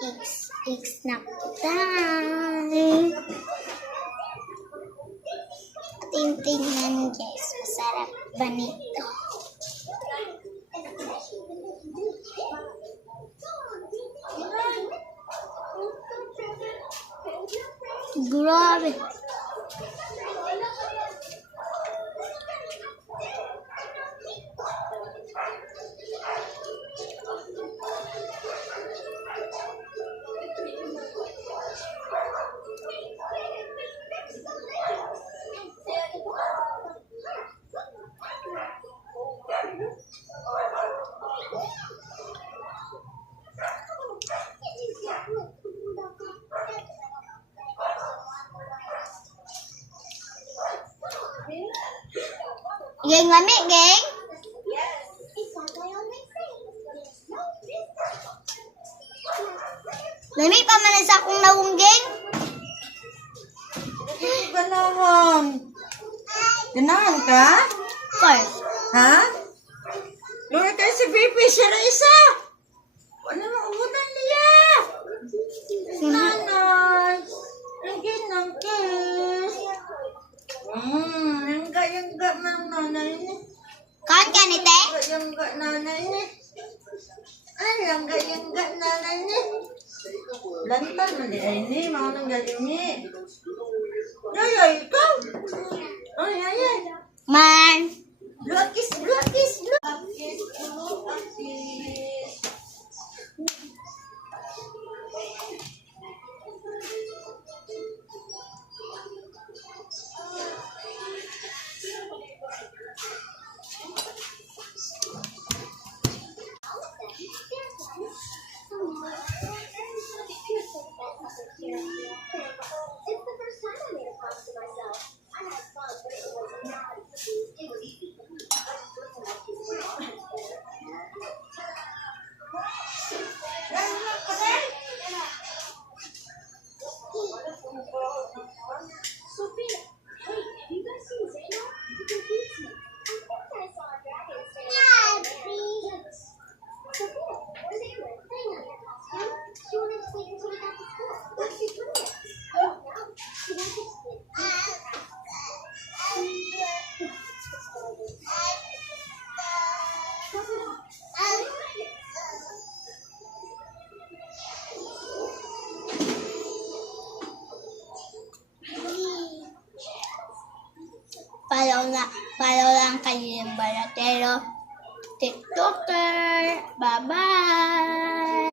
Snack time. Tingnan guys, masarap ba nito? Grabe. Geng, lami, geng. Lami pa man sa akong nawong, geng. Ganahan. Ganahan ka? Of course. Ha? Luwi kayo si Pipi, siya na isa. Wala na umutan niya. Nanay. Lagyan ng kiss. Yangga ng nanay niya. Kaon ka ni te? Yangga nanay niya. Ay, yangga nanay niya. Lantan mo di ay ni, mga nang galing niya. Ay, ikaw. Ay. Man. Blokis. Follow lang kayo ng Baratero TikToker. Bye-bye!